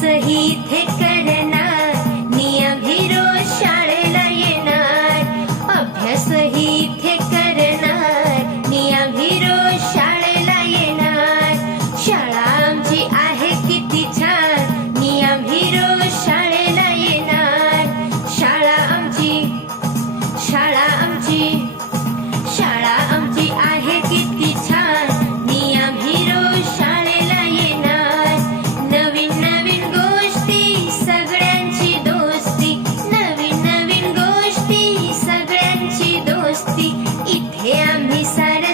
सही थे करणार नियमित शाळेला येणार. अभ्यासही We decided.